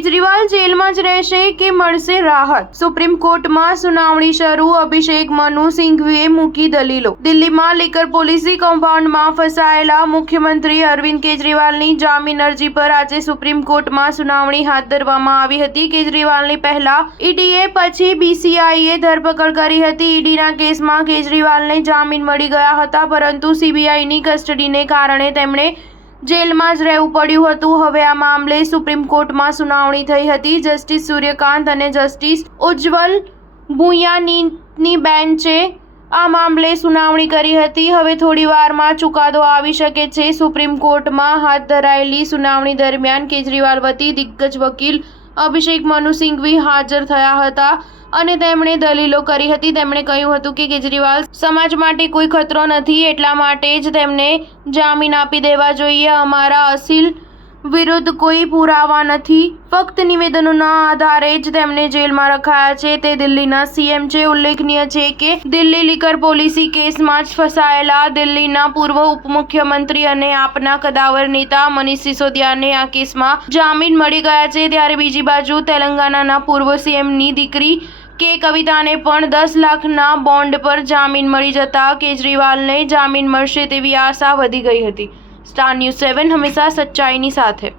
કેજરીવાલ જેલમાં જ રહેશે કે મળશે રાહત? સુપ્રીમ કોર્ટમાં સુનાવણી શરૂ. અભિષેક મનુ સિંઘવીએ મૂકી દલીલો. દિલ્હીમાં લીકર પોલિસી કૌભાંડમાં ફસાયેલા મુખ્યમંત્રી અરવિંદ કેજરીવાલની જામીન અરજી પર આજે સુપ્રીમ કોર્ટમાં સુનાવણી હાથ ધરવામાં આવી હતી. કેજરીવાલની પહેલા ઈડીએ, પછી બીસીઆઈએ ધરપકડ કરી હતી. ઈડીના કેસમાં કેજરીવાલને જામીન મળી ગયા હતા, પરંતુ સીબીઆઈની કસ્ટડીને કારણે તેમણે જેલમાં જ રહેવું પડ્યું હતું. હવે આ મામલે સુપ્રીમ કોર્ટમાં સુનાવણી થઈ હતી. જસ્ટિસ સૂર્યકાંત અને જસ્ટિસ ઉજ્જવલ ભુયાનીની બેન્ચે આ મામલે સુનાવણી કરી હતી. હવે થોડી વારમાં ચુકાદો આવી શકે છે. સુપ્રીમ કોર્ટમાં હાથ ધરાયેલી સુનાવણી દરમિયાન કેજરીવાલ વતી દિગ્ગજ વકીલ અભિષેક મનુ સિંઘવી હાજર થયા હતા અને તેમણે દલીલો કરી હતી. તેમણે કહ્યું હતું કે કેજરીવાલ સમાજ માટે કોઈ ખતરો નથી, એટલા માટે જ તેમને જામીન આપી દેવા જોઈએ. અમારા અસીલ વિરુદ્ધ કોઈ પુરાવા નથી, ફક્ત નિવેદનોના આધારે જ તેમને જેલમાં રખાયા છે. તે દિલ્હીના સીએમ છે. ઉલ્લેખનીય છે કે દિલ્હી લીકર પોલિસી કેસમાં જ ફસાયેલા દિલ્હીના પૂર્વ ઉપમુખ્યમંત્રી અને આપના કદાવર નેતા મનીષ સિસોદિયાને આ કેસમાં જામીન મળી ગયા છે. ત્યારે બીજી બાજુ તેલંગાણાના પૂર્વ સીએમની દીકરી કે કવિતાને પણ 10 લાખના બોન્ડ પર જામીન મળી જતા કેજરીવાલને જામીન મળશે તેવી આશા વધી ગઈ હતી. સ્ટાર ન્યૂઝ 7 હંમેશા સચ્ચાઈની સાથે.